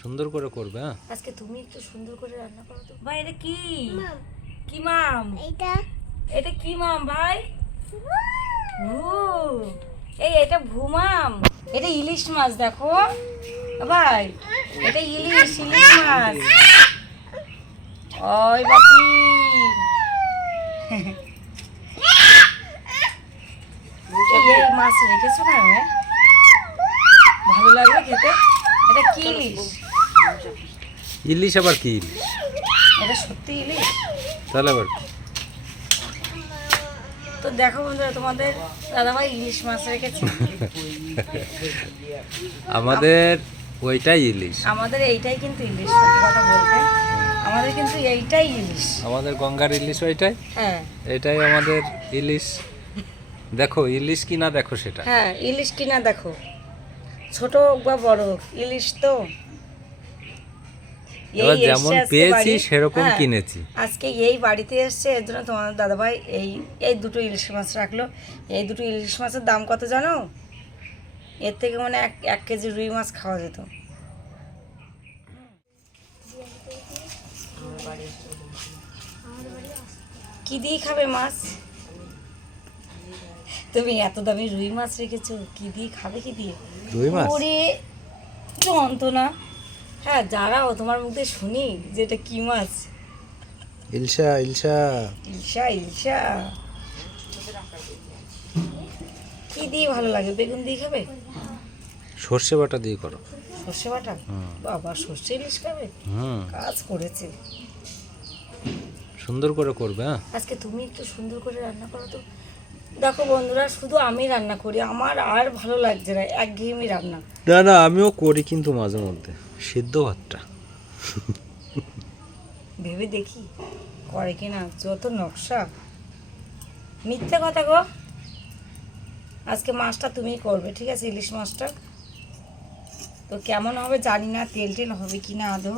সুন্দর করে করবে হ্যাঁ? আজকে তুমি একটু সুন্দর করে রান্না করো তো। ভাই এটা কি? কি মাম? এটা এটা কি মাম ভাই? ও এই এটা ভুমাম এটা ইলিশ মাছ দেখো। ভাই এটা ইলিশ ইলিশ মাছ। ওই বাপি। এই এই মাছ রেখেছো না হ্যাঁ? ভালো লাগবে খেতে? এটা কি ইলিশ? ইলিশ আবার কি ইলিশ? এটা সত্যি ইলিশ? তাহলে আবার তো দেখো বন্ধুরা তোমাদের দাদাভাই ইলিশ মাছ রেখেছে। আমাদের ওইটাই ইলিশ। আমাদের এইটাই কিন্তু ইলিশ সত্যি কথা বলতে। আমাদের কিন্তু এইটাই ইলিশ। আমাদের গঙ্গার ইলিশ ওইটাই? হ্যাঁ। এটাই আমাদের ইলিশ। দেখো ইলিশ কি না দেখো সেটা। হ্যাঁ ইলিশ কিনা দেখো। ছোট হোক বা বড় হোক ইলিশ তো এই এবার যেমন পেয়েছি সেরকম হ্যাঁ, কিনেছি। আজকে এই বাড়িতে এসছে এর জন্য তোমার দাদাভাই এই এই দুটো ইলিশ মাছ রাখল। এই দুটো ইলিশ মাছের দাম কত জানো? এর থেকে মানে এক এক কেজি রুই মাছ খাওয়া যেত। কি দিয়ে খাবে মাছ? তুমি এত দামি রুই মাছ রেখেছো কি দিয়ে খাবে কি দিয়ে? রুই মাছ? ওরে যন্ত্রণা হ্যাঁ যারাও তোমার মুখে শুনি যে এটা কি মাছ। ইলশা ইলশা। ইলশা ইলশা। কি দিয়ে ভালো লাগে? বেগুন দিয়ে খাবে? সর্ষে বাটা দিয়ে করো। সর্ষে বাটা? বাবা সর্ষে ইলিশ খাবে? হুম। কাজ করেছে। সুন্দর করে করবে হ্যাঁ? আজকে তুমি একটু সুন্দর করে রান্না করো তো। দেখো বন্ধুরা শুধু আমি রান্না করি আমার আর ভালো লাগছে না একঘেয়েমি রান্না। না না আমিও করি কিন্তু মাঝে মধ্যে সিদ্ধ ভাতটা। ভেবে দেখি করে কিনা যত নকশা। মিথ্যে কথা গো। আজকে মাছটা তুমি করবে ঠিক আছে ইলিশ মাছটা? তো কেমন হবে জানি না তেল টেল হবে কি না আদৌ?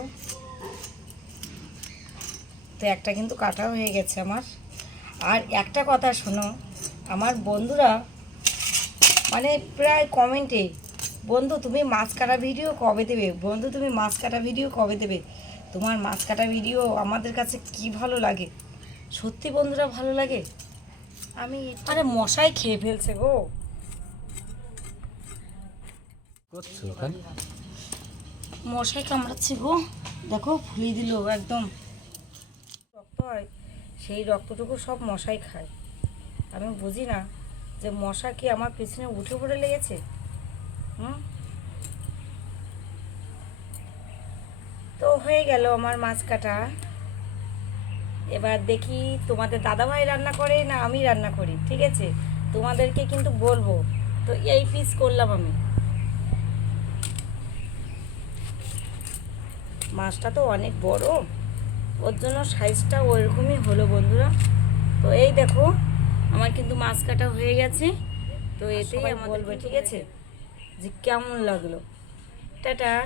তো একটা কিন্তু কাটা হয়ে গেছে আমার। আর একটা কথা শোনো আমার বন্ধুরা মানে প্রায় কমেন্টে বন্ধু তুমি মাছ কাটা ভিডিও কবে দেবে? বন্ধু তুমি মাছ কাটা ভিডিও কবে দেবে? তোমার মাছ কাটা ভিডিও আমাদের কাছে কি ভালো লাগে? সত্যি বন্ধুরা ভালো লাগে? আমি আরে মশাই খেয়ে ফেলছে গো। মশাই কামড়াচ্ছে গো। দেখো ফুলিয়ে দিল একদম। রক্ত হয় সেই রক্তটুকু সব মশাই খায়। আমি বুঝি না যে মশা কি আমার পিছনে উঠে পড়ে লেগেছে? হুম? তো হয়ে গেল আমার মাছ কাটা। এবার দেখি তোমাদের দাদাভাই রান্না করে না আমি রান্না করি, ঠিক আছে? তোমাদেরকে কিন্তু বলব। তো এই পিস করলাম আমি। মাছটা তো অনেক বড়, ওর জন্য সাইজটা ওইরকমই হলো বন্ধুরা। তো এই দেখো আমার কিন্তু মাছ কাটা হয়ে গেছে। তো এতেই আমার বলবে ঠিক আছে? যে কেমন লাগল। টাটা।